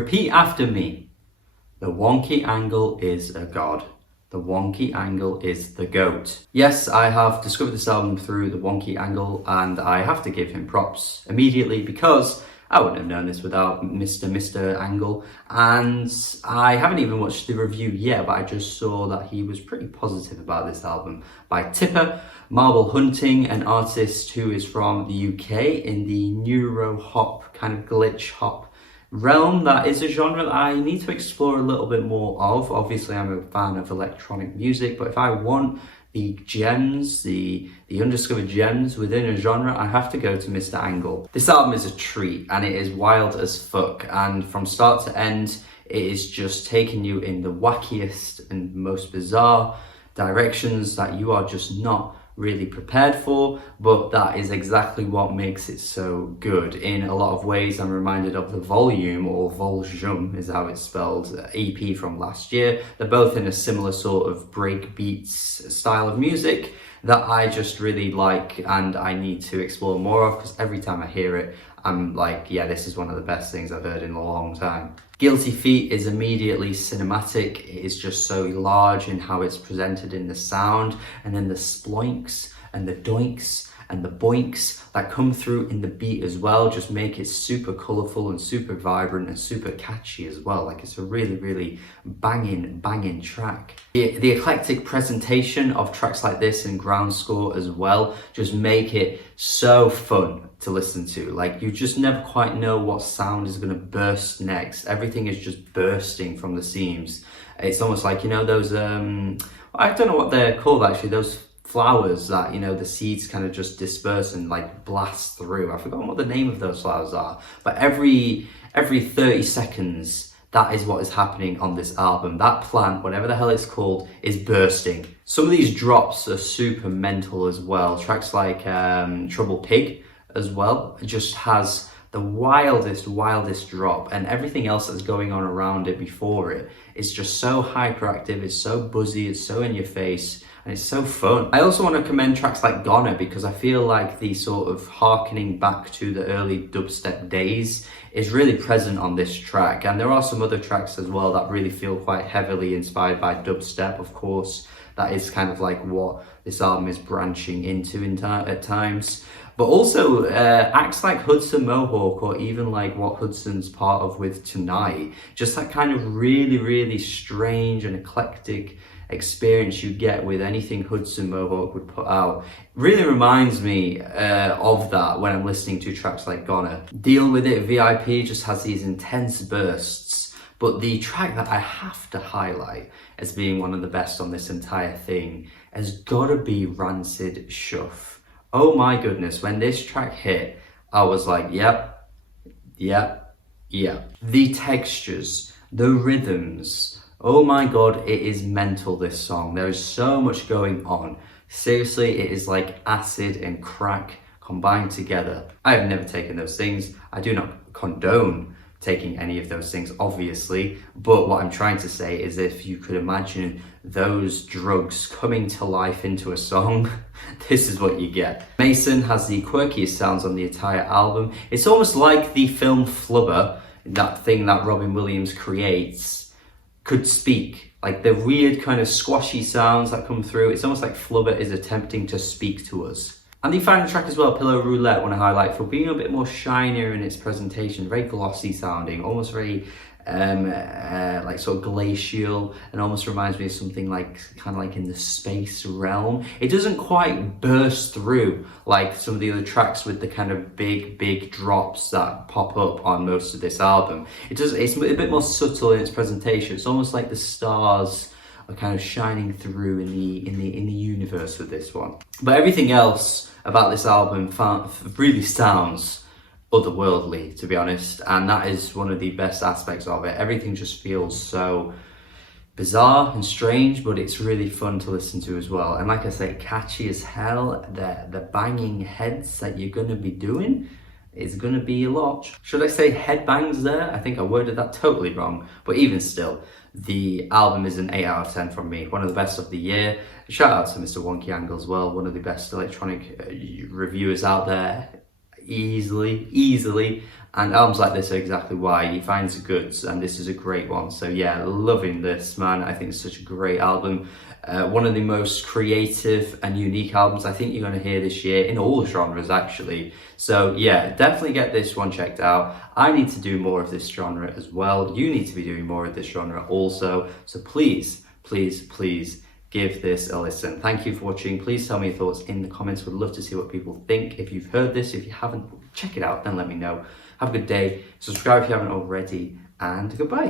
Repeat after me. The wonky angle is a god. The wonky angle is the GOAT. Yes, I have discovered this album through the wonky angle, and I have to give him props immediately because I wouldn't have known this without Mr. Angle. And I haven't even watched the review yet, but I just saw that he was pretty positive about this album. By Tipper, Marble Hunting, an artist who is from the UK in the Neurohop kind of glitch hop realm. That is a genre that I need to explore a little bit more of. Obviously, I'm a fan of electronic music, but if I want the gems, the undiscovered gems within a genre, I have to go to Mr. Angle. This album is a treat, and it is wild as fuck, and from start to end, it is just taking you in the wackiest and most bizarre directions that you are just not really prepared for, but that is exactly what makes it so good. In a lot of ways, I'm reminded of the Volume, or Volume is how it's spelled, EP from last year. They're both in a similar sort of break beats style of music that I just really like and I need to explore more of, because every time I hear it, I'm like, yeah, this is one of the best things I've heard in a long time. Guilty Feet is immediately cinematic. It is just so large in how it's presented in the sound, and then the sploinks and the doinks and the boinks that come through in the beat as well just make it super colourful and super vibrant and super catchy as well. Like, it's a really, really banging track. The eclectic presentation of tracks like this in Groundscore as well just make it so fun to listen to. Like, you just never quite know what sound is going to burst next. Everything is just bursting from the seams. It's almost like, you know, those I don't know what they're called actually, those flowers that, you know, the seeds kind of just disperse and like blast through. I've forgotten what the name of those flowers are, but every 30 seconds that is what is happening on this album. That plant, whatever the hell it's called, is bursting. Some of these drops are super mental as well. Tracks like Trouble Pig as well just has the wildest drop, and everything else that's going on around it before it is just so hyperactive, it's so buzzy, it's so in your face, and it's so fun. I also want to commend tracks like Goner, because I feel like the sort of harkening back to the early dubstep days is really present on this track, and there are some other tracks as well that really feel quite heavily inspired by dubstep. Of course, that is kind of like what this album is branching into at times. But also acts like Hudson Mohawk, or even like what Hudson's part of with Tonight, just that kind of really strange and eclectic experience you get with anything Hudson Mohawk would put out really reminds me of that when I'm listening to tracks like Goner. Deal With It VIP just has these intense bursts, but the track that I have to highlight as being one of the best on this entire thing has gotta be Rancid Shuff. Oh my goodness, when this track hit, I was like, yep. The textures, the rhythms, oh my god, it is mental, this song. There is so much going on. Seriously, it is like acid and crack combined together. I have never taken those things. I do not condone taking any of those things, obviously, but what I'm trying to say is, if you could imagine those drugs coming to life into a song, this is what you get. Mason has the quirkiest sounds on the entire album. It's almost like the film Flubber, that thing that Robin Williams creates, could speak. Like the weird kind of squashy sounds that come through, it's almost like Flubber is attempting to speak to us. And the final track as well, Pillow Roulette, I want to highlight for being a bit more shinier in its presentation, very glossy sounding, almost very like sort of glacial, and almost reminds me of something like kind of like in the space realm. It doesn't quite burst through like some of the other tracks with the kind of big drops that pop up on most of this album. It's a bit more subtle in its presentation. It's almost like the stars are kind of shining through in the universe with this one. But everything else about this album really sounds otherworldly, to be honest, and that is one of the best aspects of it. Everything just feels so bizarre and strange, but it's really fun to listen to as well. And like I say, catchy as hell. The banging heads that you're gonna be doing is gonna be a lot. Should I say headbangs there? I think I worded that totally wrong, but even still, the album is an 8 out of 10 from me. One of the best of the year. Shout out to Mr. Wonky Angle as well, one of the best electronic reviewers out there. easily. And albums like this are exactly why. He finds the goods, and this is a great one. So yeah, loving this, man. I think it's such a great album. One of the most creative and unique albums I think you're going to hear this year in all genres, actually. So yeah, definitely get this one checked out. I need to do more of this genre as well. You need to be doing more of this genre also. So please give this a listen. Thank you for watching. Please tell me your thoughts in the comments. Would love to see what people think. If you've heard this, if you haven't, check it out, then let me know. Have a good day. Subscribe if you haven't already, and goodbye.